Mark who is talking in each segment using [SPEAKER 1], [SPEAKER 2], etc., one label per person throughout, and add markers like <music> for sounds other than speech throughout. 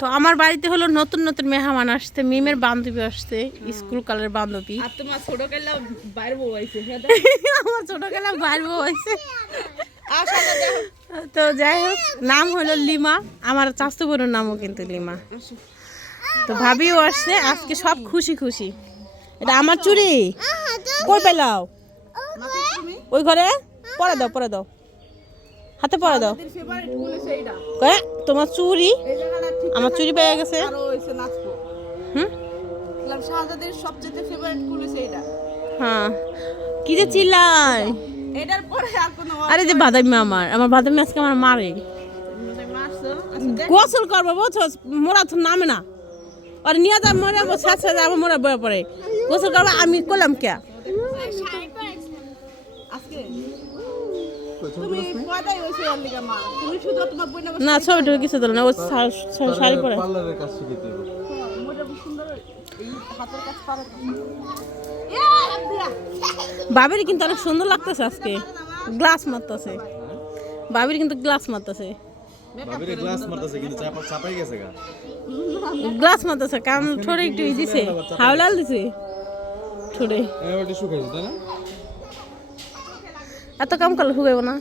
[SPEAKER 1] তো আমার বাড়িতে হলো নতুন নতুন মেহমান আসছে মিমের বান্ধবী আসছে স্কুল কালের বান্ধবী।
[SPEAKER 2] আর তোমার ছোট কাল্লা বাইরে বউ আইছে হ্যাঁ <laughs>
[SPEAKER 1] আমার ছোট তো যাই হোক নাম হলো লিমা আমার চাস্তু বোনের নামও কিন্তু লিমা। তো ভাবিও আসছে আজকে সব খুশি খুশি। এটা আমার চুড়ি কই পেলাও? ওই ঘরে? পরে দাও পরে দাও। হাতে পরে দাও। কয়ে? তোমার
[SPEAKER 2] ঠিক
[SPEAKER 1] আমার চুরি পেয়ে গেছে। হুম?
[SPEAKER 2] সবচেয়ে ফেভারিট এইটা।
[SPEAKER 1] হ্যাঁ। কি যে চিল্লাই
[SPEAKER 2] এটার পরে আর কোনো
[SPEAKER 1] আরে যে বাদামি আমার আমার বাদামি আজকে আমার মারে।
[SPEAKER 2] আচ্ছা
[SPEAKER 1] গোসল করব বুঝছ? মোরা তো নামে না। আর নিয়ে যা মরে সাথে সাথে আমার মোরা বয়ে পড়ে। গোসল করব আমি করলাম কে
[SPEAKER 2] আজকে তুমি পয়দাই হইছে আর লিগা মা তুমি শুধু তোমার বইনা
[SPEAKER 1] না ছবি টবি কিছু দিল না ও শাড়ি পরে।
[SPEAKER 3] পার্লারের কাজ দেবো
[SPEAKER 2] পারো
[SPEAKER 1] বাবির কিন্তু অনেক সুন্দর লাগতেছে আজকে। গ্লাস মারতেছে। বাবির কিন্তু গ্লাস মারতেছে।
[SPEAKER 3] গ্লাস মারতেছে কিন্তু চাপা চাপাই গেছে গা।
[SPEAKER 1] গ্লাস মারতেছে কারণ ঠোঁটে একটু দিছে। হাওলাল দিছে। ঠোঁটে।
[SPEAKER 3] খাইছে তাই না?
[SPEAKER 1] এত কাম করলে হুগাইব না।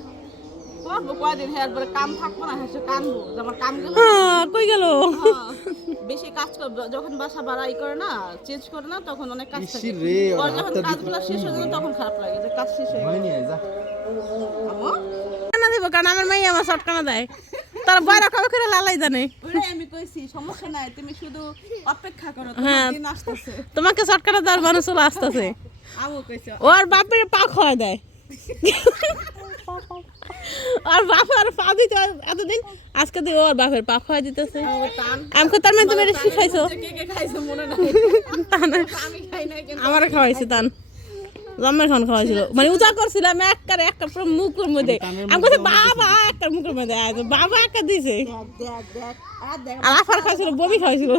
[SPEAKER 2] হ্যাঁ পরে কাম থাকব না কানবো আমার কাম গেল?
[SPEAKER 1] কই গেল
[SPEAKER 2] বেশি কাজ যখন বাসা বাড়াই করে না চেঞ্জ করে না তখন অনেক কাজ থাকে যখন কাজগুলো শেষ হয়ে যাবে তখন খারাপ লাগে যে। কাজ শেষ হয়ে
[SPEAKER 1] কানা দিব কারণ আমার মাই আমার দেয়। তারা বয়রা কবে করে লালাই জানে?
[SPEAKER 2] আমি কইছি সমস্যা নাই তুমি শুধু অপেক্ষা করো
[SPEAKER 1] হ্যাঁ।
[SPEAKER 2] তোমার দিন আসতেছে।
[SPEAKER 1] তোমাকে শর্ট কানা দেওয়ার মানুষ চলে আসতেছে।
[SPEAKER 2] কইছে।
[SPEAKER 1] ওর বাপের পা খোয়া দেয়। আর বাপ আর পা দিতে এতদিন? আজকে দিয়ে ওর বাপের পা খোয়া দিতেছে। আমাকে তার মানে তুমি শিখাইছো
[SPEAKER 2] যে কে কে খাইছে? মনে নাই
[SPEAKER 1] তা না,
[SPEAKER 2] আমি খাই নাই কিন্তু
[SPEAKER 1] আমারে খাওয়াইছে তান। জম্মের খান খাওয়াইছিল। মানে উজা করছিলাম একটা একটা পুরো মুখের মধ্যে। আমি বলছি বাবা একটা মুখের মধ্যে আয় তো বাবা একটা দিছে।
[SPEAKER 2] দেখ দেখ আর দেখ।
[SPEAKER 1] আর আফার খাওয়াইছিল বমি খাওয়াইছিল।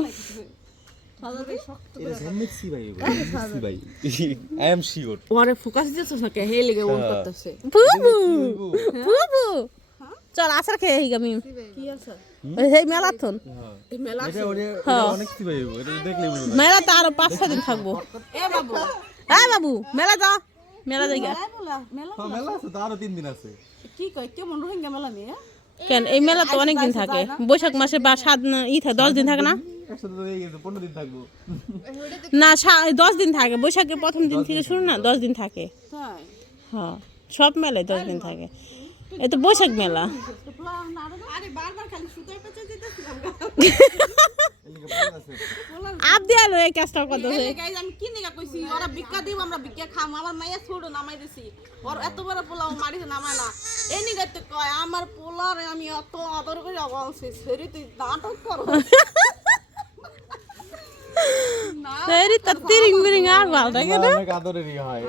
[SPEAKER 2] ওরে ফোকাস দিতেছ না কে হে লেগে ওন করতেছে
[SPEAKER 1] বুবু বুবু চল আসার খেয়ে হিগা মিম।
[SPEAKER 2] কি আছে
[SPEAKER 1] ওই মেলাথন
[SPEAKER 2] এই মেলা
[SPEAKER 3] এটা অনেক সি ভাই এটা দেখলে বুঝবে
[SPEAKER 1] মেলা তো আরও পাঁচ ছয় দিন থাকব।
[SPEAKER 2] এ বাবু।
[SPEAKER 1] হ্যাঁ বাবু মেলা যাও। মেলা যাই গা।
[SPEAKER 2] মেলা মেলা
[SPEAKER 3] হ্যাঁ আছে তো আরও তিন দিন আছে।
[SPEAKER 2] কি কয় কেমন রোহিঙ্গা মেলা নিয়ে
[SPEAKER 1] কেন? এই মেলা তো অনেক দিন থাকে। বৈশাখ মাসে বা সাত ই থাকে দশ দিন থাকে না? না দশ দিন থাকে। বৈশাখের প্রথম দিন থেকে শুরু না দশ দিন থাকে। হ্যাঁ সব মেলায় দশ দিন থাকে। এই তো বৈশাখ মেলা। আপ দিয়ে আলো এই কাজটা
[SPEAKER 2] আমি কি নিগা কইছি ওরা ভিক্ষা দিব আমরা ভিক্ষা খাম। আমার মাইয়া ছোট নামাই দিছি। ওর এত বড় পোলাও মারিছে নামায় না। এই নিগা তো কয় আমার পোলার আমি এত আদর করে বলছি সেরি তুই নাটক করো।
[SPEAKER 1] সেরি তো তিরিং বিরিং আর ভালো থাকে না?
[SPEAKER 3] অনেক আদরেরই হয়।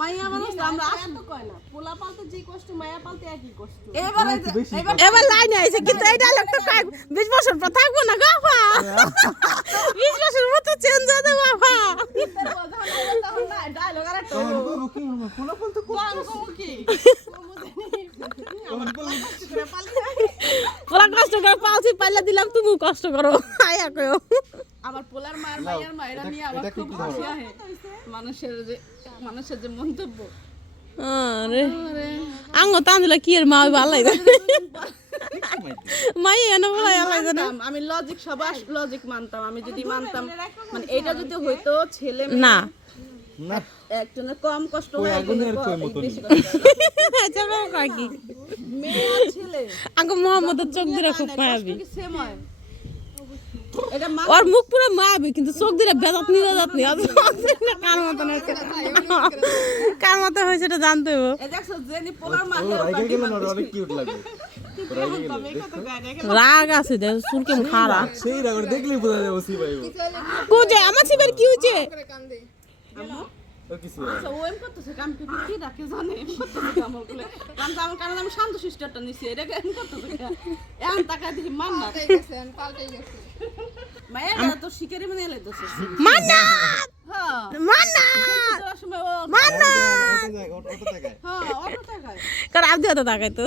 [SPEAKER 2] মাইয়া মানুষ আমরা আসতো কয় না পোলা পালতে যে কষ্ট মায়া পালতে একই কষ্ট। এবারে এবার
[SPEAKER 1] এবার লাইনে আইছে কিন্তু কয়েক বিশ বছর পর থাকব না গো বাবা বিশ বছর মতো চেঞ্জ হয়ে যাবে বাবা
[SPEAKER 2] ডায়লগ আর একটা
[SPEAKER 1] ওরা কষ্ট করে পালছি পাইলে দিলাম তুমি কষ্ট করো। আয়া কয়ো।
[SPEAKER 2] আমার পোলার মায়ের মায়ের মায়েরা নিয়ে আমার খুব হাসি আহে। মানুষের যে মানুষের যে মন্তব্য।
[SPEAKER 1] আরে। আঙ্গ তান্দুলা কি এর মা ওই <laughs> মাই এনে বলাই আলাই জানে।
[SPEAKER 2] আমি লজিক সবার লজিক মানতাম আমি যদি মানতাম। মানে এটা যদি হইতো ছেলে
[SPEAKER 1] না।
[SPEAKER 3] না।
[SPEAKER 2] একজনের কম কষ্ট হয়
[SPEAKER 3] আগুনের কই
[SPEAKER 2] হয়।
[SPEAKER 1] আচ্ছা বাবা
[SPEAKER 2] মেয়ে ছেলে।
[SPEAKER 1] আঙ্গ মোহাম্মদের চোখ দিলে খুব মায়াবি
[SPEAKER 2] কি same হয়? এটা মান-
[SPEAKER 1] ওর মুখ পুরো মায়াবি কিন্তু চোখ দিলে বেজাত নিয়ে যাত নি কার মতন হয়েছে কার মতো হয়েছে এটা জানতে রাগ আছে দেখ চুল কেমন খারাপ
[SPEAKER 3] সেই রাগর দেখলেই বোঝা যাবে সি ভাই
[SPEAKER 1] কুজে আমার সিবের কি হয়েছে?
[SPEAKER 2] আচ্ছা, আমি শান্ত শিষ্টারটা নিছি, এম করতেছে? কে? এখন তাকায় দেখি মান না। মায়ের তো শিকারি।
[SPEAKER 1] মান্না মান্না
[SPEAKER 3] অটো টাকায়
[SPEAKER 1] তো?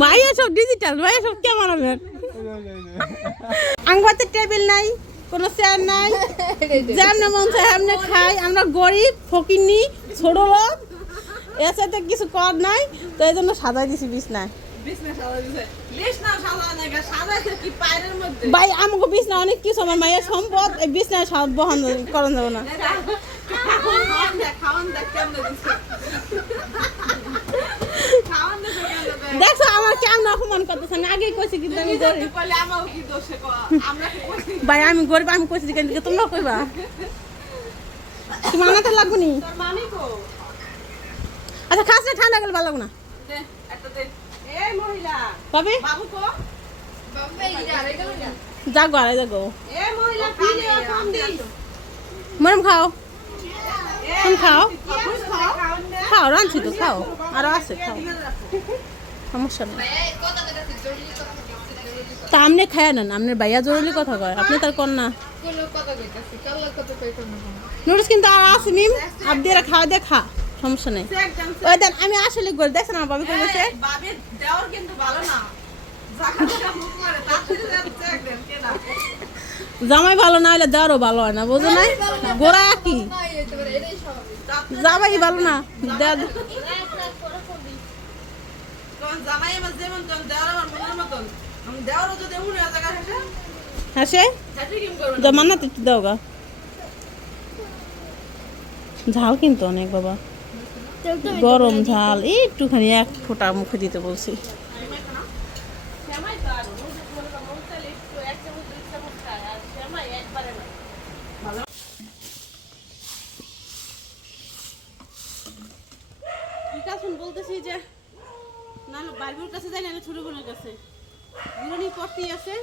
[SPEAKER 1] মাইয়া সব ডিজিটাল মাইয়া সব টেবিল নাই কোনো চেয়ার নাই। <laughs> যেমনে মন চায় এমনি খাই। আমরা গরিব ফকিনি ছোট লোক। এর সাথে কিছু কর নাই তো এই জন্য সাজাই দিছি বিছনায় ভাই আমাকে বিছনা অনেক কিছু আমার মায়ের সম্পদ এই বিছনায় সব বহন করান যাব না।
[SPEAKER 2] দেখ
[SPEAKER 1] আমার কেমন অপমান করতেছেন আগেই কইছি কিন্তু আমি গরিব। ভাই আমি গরিব আমি কইছি কেন তোমরা কইবা। তুমি আনাতে লাগবো নি? আচ্ছা খাস না ঠান্ডা গেলে ভালো না। যাগো আরে যাগো মরম খাও। তুমি খাও।
[SPEAKER 2] খাও
[SPEAKER 1] খাও রাঁধছি তো খাও। আরও আছে খাও। সমস্যা নেই। তা আপনি খায় নেন আপনার ভাইয়া জরুরি কথা কয়। আপনি তার কন্যা নুডলস কিন্তু আর আছে নিম আপনি এরা খাওয়া দিয়ে খা। সমস্যা নেই। ওই দেন আমি আসলে গোল দেখছেন আমার বাবু গেছে
[SPEAKER 2] বাবির দেওয়ার কিন্তু ভালো না।
[SPEAKER 1] জামাই ভালো না হলে দেওয়ারও ভালো হয় না বোঝো নাই? গোড়া একই জামাই ভালো না
[SPEAKER 2] করব
[SPEAKER 1] জমান না একটু দাও গা। ঝাল কিন্তু অনেক বাবা। গরম ঝাল একটুখানি এক ফোঁটা মুখে দিতে বলছি। বলতেছি যে না বাইবের কাছে যাই না ছোট বোনের কাছে। বিরনি পড়তেই আছে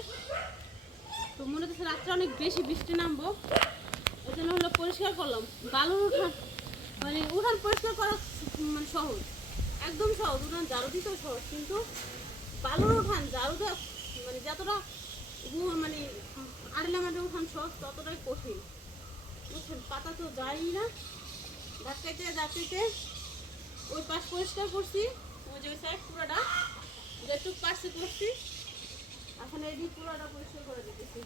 [SPEAKER 1] তো মনে হচ্ছে রাত্রে অনেক বেশি বৃষ্টি নামবো। ওই জন্য হলো পরিষ্কার করলাম। বালুর মানে উঠান পরিষ্কার করা মানে সহজ, একদম সহজ। উঠান ঝাড়ু দিতেও সহজ, কিন্তু বালুর উঠান ঝাড়ু দেওয়া মানে যতটা মানে আড়লা মাঠে উঠান সহজ ততটাই কঠিন। পাতা তো যায়ই না। ধাক্কাইতে ধাক্কাইতে ওই পাশ পরিষ্কার করছি, ওই যে ওই সাইড পুরোটা যেটুক পাশে করছি। এখন এই পুরোটা পরিষ্কার করে দিতেছি।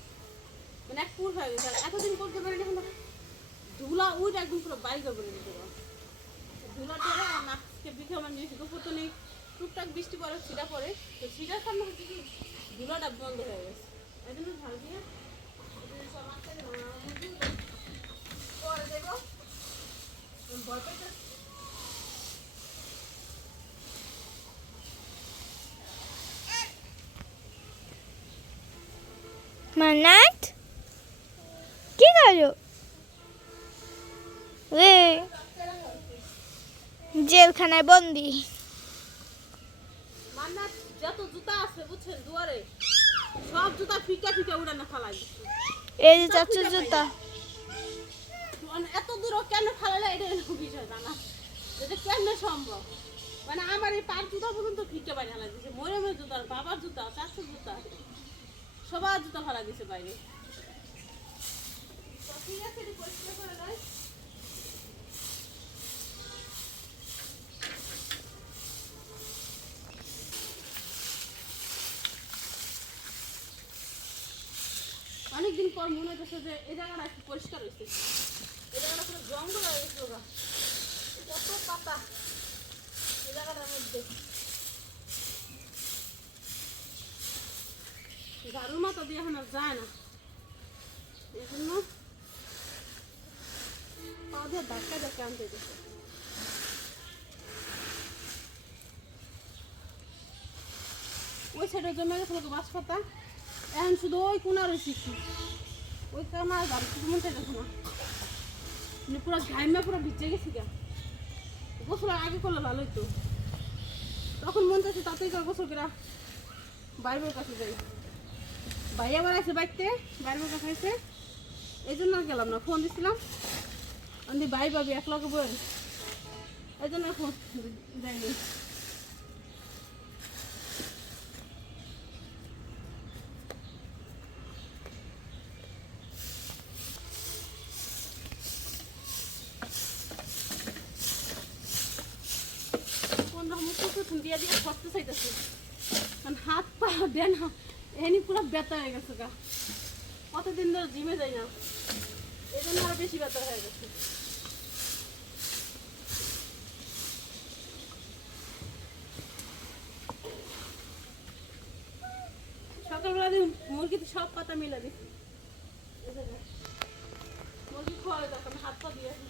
[SPEAKER 1] মানে এক পুর হয়ে গেছে এতদিন করতে পারিনি ধুলা উইটা একদম পুরো বাইর করে দিতে ধুলা টরে আজকে বিঘা আমার নিয়েছি দুপুর তো নেই। টুকটাক বৃষ্টি পড়ে ছিটা পড়ে। তো ছিটার সামনে হচ্ছে কি, ধুলাটা বন্ধ হয়ে গেছে। এই পরে দেবো
[SPEAKER 4] কি করো জেলখানায় বন্দি।
[SPEAKER 1] যত জুতা আছে বুঝছেন দুয়ারে সব জুতা ফিকা ফিকা উড়ানো ফালাই। দিচ্ছে।
[SPEAKER 4] এই যে চাচুর জুতা
[SPEAKER 1] মানে এত দূর কেন ফালালে এটা বিষয় জানা। যেটা কেমনে সম্ভব? মানে আমার এই পার জুতা পর্যন্ত ফিকে বাইরে হালা জুতা বাবার জুতা চাচুর জুতা সবার জুতা ফালা দিছে বাইরে। ঠিক আছে, পরিষ্কার করে পর মনে হচ্ছে যে এই জায়গাটা একটু পরিষ্কার হয়েছে এই জায়গাটা পুরো জঙ্গল হয়ে গেছিল কত পাতা, এই জায়গাটার মধ্যে। ঝাড়ুর মাথা দিয়ে এখন আর যায় না। এই জন্য পা দিয়ে ধাক্কা ধাক্কা আনতে গেছে ওই সাইডে জমে গেছিল তো বাস পাতা এখন শুধু ওই কোনা রয়েছে কি? ওই কানা আর শুধু মন চাইতেছে না। মানে পুরো ঘাইমা পুরো ভিজে গেছি গা। গোসল আগে করলে ভালো হইতো। তখন মন চাইছে তাতেই গোসল করা। বাইরের কাছে যাই। ভাই আবার আছে বাইকতে বাইরের কাছে আছে। এই জন্য গেলাম না ফোন দিছিলাম। আমি ভাই পাবি এক লগে বই। এই জন্য ফোন যাইনি দিয়ে
[SPEAKER 2] করতে চাইতেছি। কারণ হাত পা দেন এনি পুরো ব্যথা হয়ে গেছে গা। কতদিন ধরে জিমে যাই না, এই জন্য আরও বেশি ব্যথা হয়ে গেছে। সকালবেলা দিন মুরগিতে সব পাতা মিলে দিই মুরগি খাওয়ালে তখন হাত পা দিয়ে
[SPEAKER 1] আমি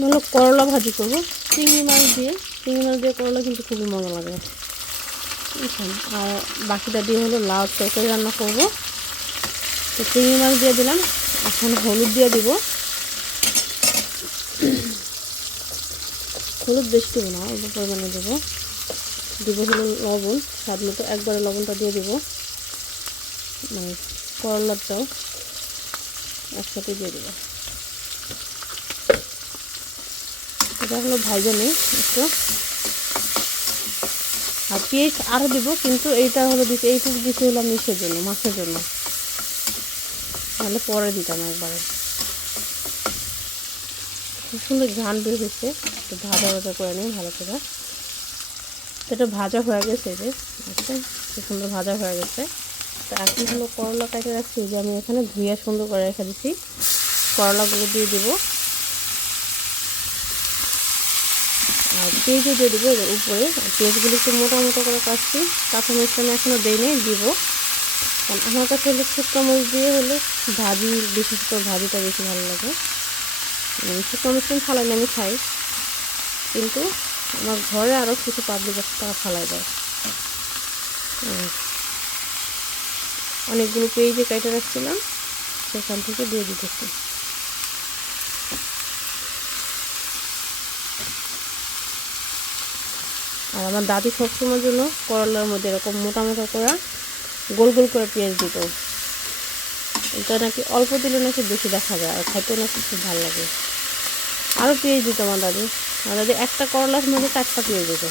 [SPEAKER 1] হলো করলা ভাজি করব। চিংড়ি মাছ দিয়ে, চিংড়ি মাছ দিয়ে করলা কিন্তু খুবই মজা লাগে? আর বাকিটা দিয়ে হলো লাউ তরকারি রান্না করব। তো চিংড়ি মাছ দিয়ে দিলাম, এখন হলুদ দিয়ে দিব। হলুদ বেশি দেবো না, অল্প পরিমাণে দেবো। দিব হলো লবণ, স্বাদ মতো একবারে লবণটা দিয়ে দিব। মানে করলাটাও একসাথে দিয়ে দেবো। এটা হলো ভাইজা নেই একটু। আর পেঁয়াজ আরও দেবো, কিন্তু এইটা হলো দিতে, এইটুকু দিতে হলো ইসের জন্য, মাছের জন্য। নাহলে পরে দিতাম একবারে। খুব সুন্দর ঘান বের হয়েছে, একটু ভাজা ভাজা করে নিই ভালো করে। এটা ভাজা হয়ে গেছে যে আচ্ছা খুব সুন্দর ভাজা হয়ে গেছে। তো এখন হলো করলা কেটে রাখছি যে আমি এখানে ধুইয়া সুন্দর করে রেখে দিচ্ছি। করলাগুলো দিয়ে দেবো। পেঁয়াজও দিয়ে দেবো এর উপরে। পেঁয়াজগুলো একটু মোটা মোটা করে কাটছি। কাঁচামরিচটা আমি এখনও দিই নেই দিব। কারণ আমার কাছে হলে শুকনো মরিচ দিয়ে হলে ভাজি বিশেষ করে ভাজিটা বেশি ভালো লাগে। উম, শুকনো মরিচ আমি ফালাই আমি খাই। কিন্তু আমার ঘরে আরও কিছু পাবলিক আছে তারা ফালাই দেয়। অনেকগুলো পেঁয়াজে কেটে রাখছিলাম সেখান থেকে দিয়ে দিতেছি। আর আমার দাদি সবসময়ের জন্য করলার মধ্যে এরকম মোটা মোটা করে গোল গোল করে পেঁয়াজ দিত। এটা নাকি অল্প দিলে নাকি বেশি দেখা যায় আর খাইতেও নাকি খুব ভালো লাগে। আরও পেঁয়াজ দিত আমার দাদি। আমার দাদি একটা করলার মধ্যে চারটা পেঁয়াজ দিত।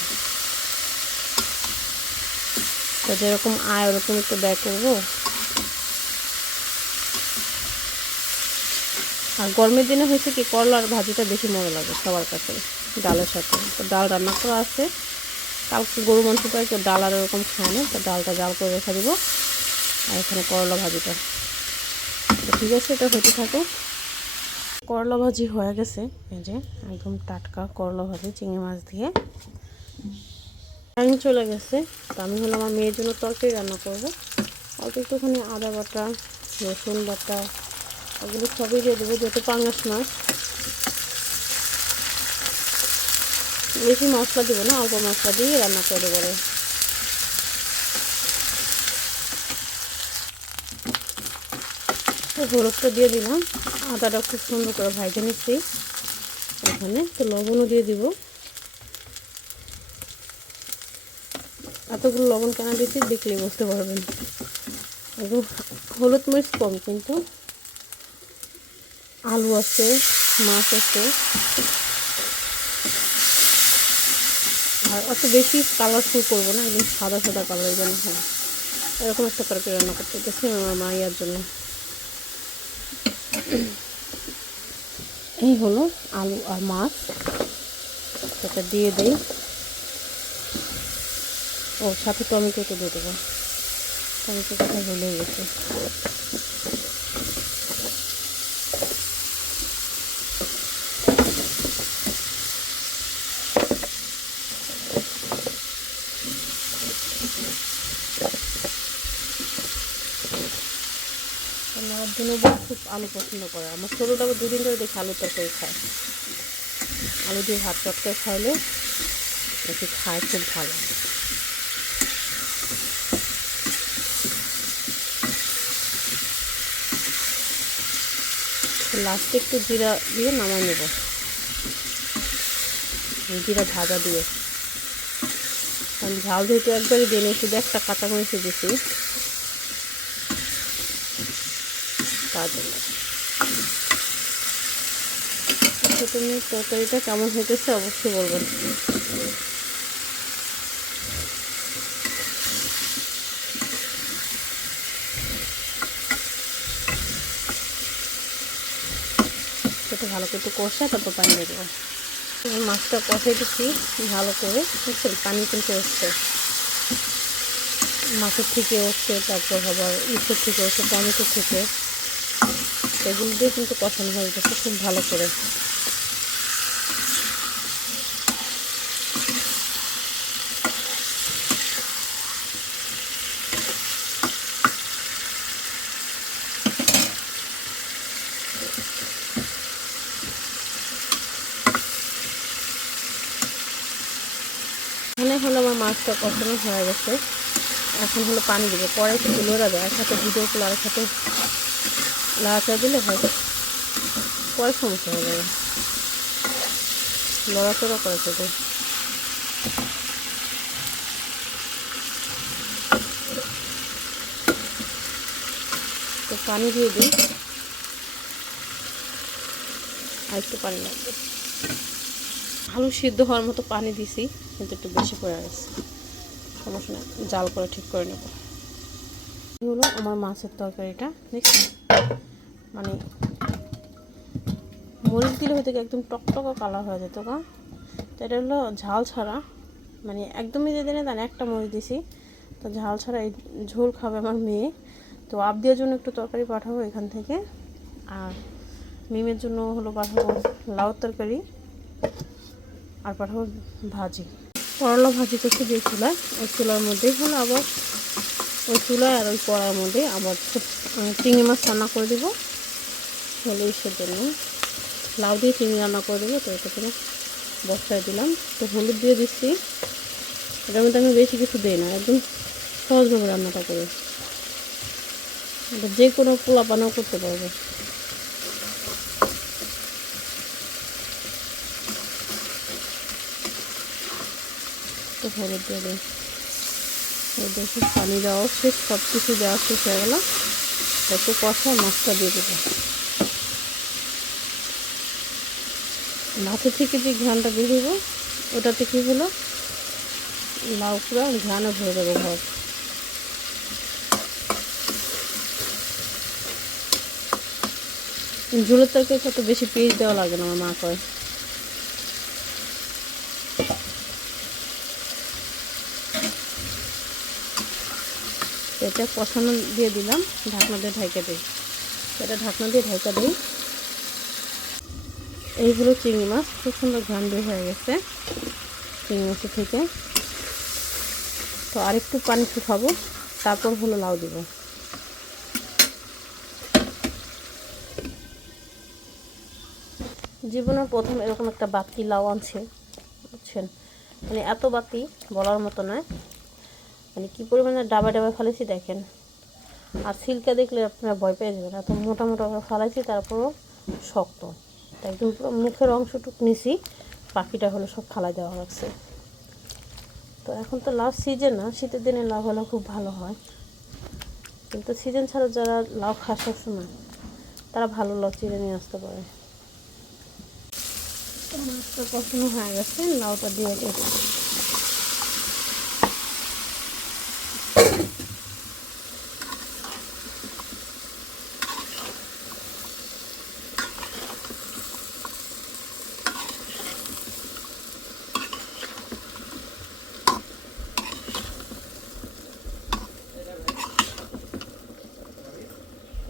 [SPEAKER 1] তো যেরকম আয়, ওরকম একটু ব্যয় করব। আর গরমের দিনে হয়েছে কি, করলার ভাজিটা বেশি মজা লাগে সবার কাছে, ডালের সাথে। তো ডাল রান্না করা আছে। কালকে গরু মাংস পাই কেউ ডাল আর ওরকম খায় না, তো ডালটা জাল করে রেখে দেবো। আর এখানে করলা ভাজিটা। তো ঠিক আছে, এটা হতে থাকে। করলা ভাজি হয়ে গেছে, এই যে একদম টাটকা করলা ভাজি, চিংড়ি মাছ দিয়ে। টাইম চলে গেছে, তো আমি হলো আমার মেয়ের জন্য তরকারি রান্না করব। অল্প একটুখানি আদা বাটা, রসুন বাটা, ওগুলো সবই দিয়ে দেবো, যেহেতু পাঙ্গাস মাছ। বেশি মশলা দেবো না, অল্প মশলা দিয়ে রান্না করে দেবো হলুদটা দিয়ে দিলাম, আদাটা খুব সুন্দর করে ভাইজে নিচ্ছি। এখানে তো লবণও দিয়ে দিব। এতগুলো লবণ কেন দিচ্ছি দেখলেই বুঝতে পারবেন। একদম হলুদ মরিচ কম, কিন্তু আলু আছে, মাছ আছে। আর অত বেশি কালারফুল করব না, একদম সাদা সাদা কালার যেন হয়। এরকম একটা তরকারি রান্না করতে গেছি আমার মাইয়ার জন্য। এই হলো আলু আর মাছ। সেটা দিয়ে দিই। ও, সাথে টমেটোকে দিয়ে দেবো। টমেটো কথা ভুলে গেছে আমার দিনও খুব আলু পছন্দ করে। আমার ছোটোটা দুদিন ধরে দেখি আলু তরকারি খায়। আলু দিয়ে ভাত তরকারি খাইলে একটু খায় খুব ভালো। লাস্টে একটু জিরা দিয়ে নামাই নেব। জিরা ভাজা দিয়ে। আমি ঝাল যেহেতু একবারই দিই নি, শুধু একটা কাঁচামরিচ দিয়েছি। আচ্ছা তুমি তরকারিটা কেমন হইতেছে অবশ্যই বলবেন সেটা ভালো করে একটু কষা, তারপর পানি দেবো। এবার মাছটা কষাইতেছি ভালো করে, বুঝছেন? পানি কিন্তু উঠছে মাছের থেকে উঠছে তারপর আবার ইসের থেকে উঠছে টমেটো থেকে। এগুলো দিয়ে কিন্তু কষানো হয়ে গেছে খুব ভালো করে। এখানে হলো আমার মাছটা কষানো হয়ে গেছে। এখন হলো পানি দেবো। পরে একটু লড়াবে এক হাতে ভিডিও করলে আরেক লাড়াচাড়া দিলে হয়। পরে সমস্যা হয়ে যাবে। লড়াচড়া করে তো তো পানি দিয়ে দিই। আর একটু পানি লাগবে। আলু সিদ্ধ হওয়ার মতো পানি দিছি, কিন্তু একটু বেশি পড়ে গেছে সমস্যা জাল করে ঠিক করে নেব। হলো আমার মাছের তরকারিটা। দেখছি মানে মরিচ দিলে হয়তো একদম টকটকা কালার হয়ে যেত গা। তো এটা হলো ঝাল ছাড়া। মানে একদমই যে দিনে তার একটা মরিচ দিছি। তো ঝাল ছাড়া এই ঝোল খাবে আমার মেয়ে। তো আবদিয়ার জন্য একটু তরকারি পাঠাবো এখান থেকে। আর মিমের জন্য হলো পাঠাবো লাউ তরকারি। আর পাঠাবো ভাজি। করলা ভাজি করতে যে চুলায় ওই চুলার মধ্যেই হলো আবার ওই চুলায় আর ওই কড়ার মধ্যে আবার চিংড়ি মাছ রান্না করে দেবো। হলো ইসের জন্য। লাউ দিয়ে চিংড়ি রান্না করে দেবো, তো এটা করে বসায় দিলাম। তো হলুদ দিয়ে দিচ্ছি। এটার মধ্যে আমি বেশি কিছু দিই না, একদম সহজভাবে রান্নাটা করি। যে কোনো পোলা পানাও করতে পারব। তো হলুদ দিয়ে দিই। পানি দেওয়া শেষ সব কিছু দেওয়া শেষ হয়ে গেল। একটু কষা মাছটা দিয়ে দেবো। মাছের থেকে যে ঘ্রানটা বেরোব ওটাতে কী হলো? লাউ পুরো ঘ্রানে ভরে দেবো ঘর। ঝোলের তরকারি কত বেশি পেস্ট দেওয়া লাগে না, আমার মা কয়। এটা কষানো দিয়ে দিলাম, ঢাকনা দিয়ে ঢাইকা দিই। এটা ঢাকনা দিয়ে ঢাইকা দিই। এইগুলো চিংড়ি মাছ, খুব সুন্দর ঘ্রাণ বের হয়ে গেছে চিংড়ি মাছের থেকে। তো আরেকটু পানি শুকাবো, তারপর হলো লাউ দিব। জীবনের প্রথম এরকম একটা বাতি লাউ আনছে, বুঝছেন? মানে এত বাতি বলার মতো নয়। মানে কী পরিমাণে ডাবা ডাবা ফেলেছি দেখেন। আর সিল্কা দেখলে আপনারা ভয় পেয়ে যাবেন, এত মোটা মোটা ফেলাইছি তারপরও শক্ত। একদম মুখের অংশটুক নিছি পাখিটা হলো সব খালাই দেওয়া লাগছে তো এখন তো লাভ সিজন না, শীতের দিনে লাভ হলে খুব ভালো হয়। কিন্তু সিজন ছাড়া যারা লাউ খায় সবসময়, তারা ভালো লাউ চিড়ে নিয়ে আসতে পারে। মাছটা কখনো হয়ে গেছে, লাউটা দিয়ে দিই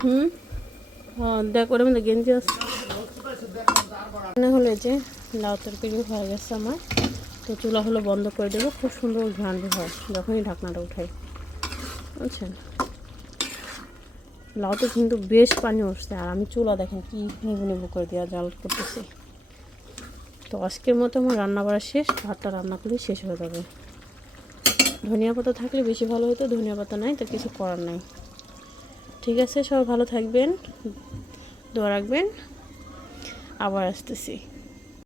[SPEAKER 1] হুম? হ্যাঁ দেখ ওর মধ্যে গেঞ্জি আছে। মনে হলো যে লাউ তরকারি হয়ে গেছে আমার। তো চুলা হলো বন্ধ করে দেবো। খুব সুন্দর ঘ্রাণ হয়, যখনই ঢাকনাটা উঠাই। বুঝছেন? লাউতে কিন্তু বেশ পানি উঠছে। আর আমি চুলা দেখেন কি নেবু নেবু করে দেওয়া জাল করতেছি। তো আজকের মতো আমার রান্না বাড়া শেষ। ভাতটা রান্না করলে শেষ হয়ে যাবে। ধনিয়া পাতা থাকলে বেশি ভালো হতো, ধনিয়া পাতা নাই, তো কিছু করার নাই। ঠিক আছে সবাই ভালো থাকবেন দোয়া রাখবেন আবার আসতেছি।